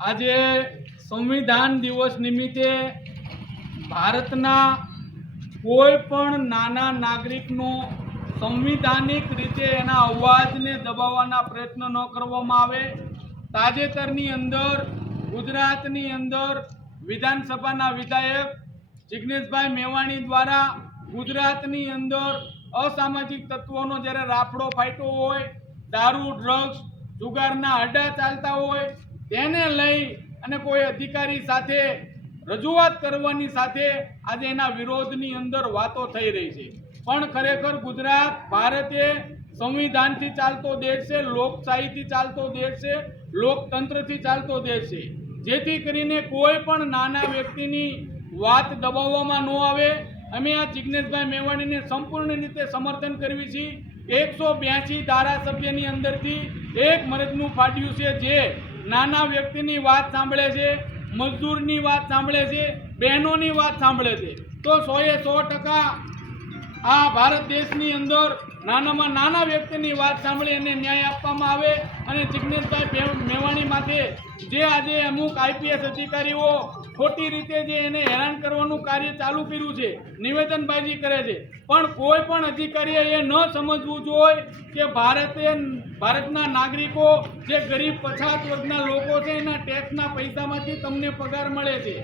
આજે સંविधान दिवस निमित्ते भारतना कोई पण नाना नागरिकनो संविधानिक रीते एना अवाजने दबाववाना प्रयत्न न करवामां आवे। ताजेतरनी अंदर गुजरातनी अंदर विधानसभाना विधायक जिग्नेशभाई मेवाणी द्वारा गुजरातनी अंदर असामाजिक तत्वोनो ज्यारे राफड़ो फाट्यो होय, दारू ड्रग्स जुगाરના અડ્ડા ચાલતા હોય તેને લઈ અને કોઈ અધિકારી સાથે રજૂઆત કરવાની સાથે આજે એના વિરોધની અંદર વાતો થઈ રહી છે। પણ ખરેખર ગુજરાત ભારતે સંવિધાનથી ચાલતો દેશ છે, લોકશાહીથી ચાલતો દેશ છે, લોકતંત્રથી ચાલતો દેશ છે, જેથી કરીને કોઈ પણ નાના વ્યક્તિની વાત દબાવવામાં ન આવે। અમે આ જિગ્નેશભાઈ મેવાણીને સંપૂર્ણ રીતે સમર્થન કરવી છીએ। 182 ધારાસભ્યની અંદરથી એક મરદનું ફાટ્યું છે જે નાના વ્યક્તિની વાત સાંભળે છે, મજદૂરની વાત સાંભળે છે, બહેનોની વાત સાંભળે છે। તો 100% આ ભારત દેશની અંદર નાનામાં નાના વ્યક્તિની વાત સાંભળી અને ન્યાય આપવામાં આવે। અને જિગ્નેશભાઈ મેવાણી માથે જે આજે અમુક આઈપીએસ અધિકારીઓ ખોટી રીતે જે એને હેરાન કરવાનું કાર્ય ચાલુ કર્યું છે, નિવેદનબાજી કરે છે, પણ કોઈ પણ અધિકારીએ એ ન સમજવું જોઈએ કે ભારતના નાગરિકો જે ગરીબ પછાત વર્ગના લોકો છે એના ટેક્સના પૈસામાંથી તમને પગાર મળે છે।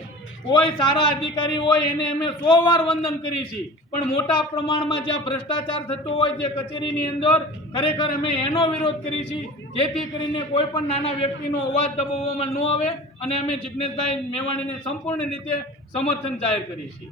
કોઈ સારા અધિકારી હોય એને અમે 100 વાર વંદન કરી છીએ, પણ મોટા પ્રમાણમાં જ્યાં ભ્રષ્ટાચાર થતો હોય જે કચેરીની અંદર ખરેખર અમે એનો વિરોધ કરી છીએ, જેથી કરીને કોઈ પણ નાના વ્યક્તિનો અવાજ દબાવવામાં ન આવે। અને અમે જિગ્નેશભાઈ મેવાણીને સંપૂર્ણ રીતે સમર્થન જાહેર કરીએ છીએ।